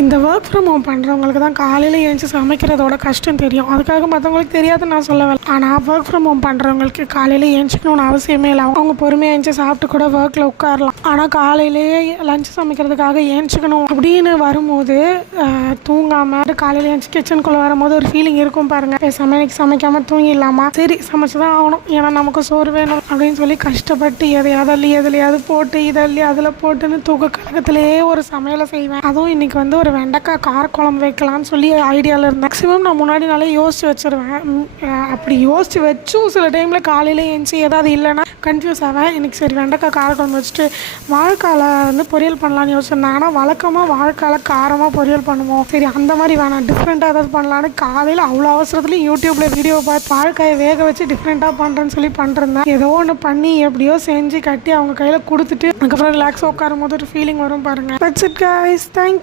இந்த work from home பண்ணுறவங்களுக்கு தான் காலையில் எழுந்துச்சி சமைக்கிறதோட கஷ்டம் தெரியும். அதுக்காக மற்றவங்களுக்கு தெரியாதுன்னு நான் சொல்ல வரல. ஆனால் ஒர்க் ஃப்ரம் ஹோம் பண்ணுறவங்களுக்கு காலையில் எழுந்திக்கணும்னு அவசியமே இல்லை. அவங்க பொறுமையாக எழுந்துச்சி சாப்பிட்டு கூட ஒர்க்கில் உட்காரலாம். ஆனால் காலையிலேயே லஞ்ச் சமைக்கிறதுக்காக எழுந்திக்கணும் அப்படின்னு வரும்போது தூங்காமல் காலையில் எழுந்துச்சி கிச்சனுக்குள்ளே வரும்போது ஒரு ஃபீலிங் இருக்கும் பாருங்கள். சமைக்காமல் தூங்கிடலாமா, சரி சமைச்சு தான் ஆகணும், ஏன்னா நமக்கு சோறு வேணும் அப்படின்னு சொல்லி கஷ்டப்பட்டு எதுலையாவது போட்டு இதெல்லாம் அதில் போட்டுன்னு தூக்க கழகத்திலேயே ஒரு சமையலை செய்வேன். அதுவும் இன்றைக்கி வந்து ஒரு வெண்டைக்காய் காரக்குழம்பு வைக்கலான்னு சொல்லி ஐடியாவில் இருந்தேன். மேக்ஸிமம் நான் முன்னாடி நாளே யோசித்து வச்சுருவேன். அப்படி யோசித்து வச்சும் சில டைமில் காலையில் எழுந்துச்சி ஏதாவது இல்லைன்னா கன்ஃபியூஸ் ஆவேன். இன்றைக்கி சரி வெண்டைக்காய் காரக்குழம்பு வச்சுட்டு வாழைக்காயில் வந்து பொரியல் பண்ணலான்னு யோசிச்சிருந்தேன். ஆனால் வழக்கமாக வாழைக்காயில் காரமாக பொரியல் பண்ணுவோம். சரி அந்த மாதிரி வேணாம், டிஃப்ரெண்ட்டாக ஏதாவது பண்ணலான்னு காலையில் அவ்வளோ அவசரத்துலேயும் யூடியூப்பில் வீடியோ பார்த்து வாழைக்காயை வேக வச்சு டிஃப்ரெண்ட்டாக பண்ணுறேன்னு சொல்லி பண்ணிருந்தேன். ஏதோ ஒன்று பண்ணி எப்படியோ செஞ்சு கட்டி அவங்க கையில் கொடுத்துட்டு அதுக்கப்புறம் ரிலாக்ஸாக உட்காரும் போது ஒரு ஃபீலிங் வரும் பாருங்கள். That's it guys, thank you.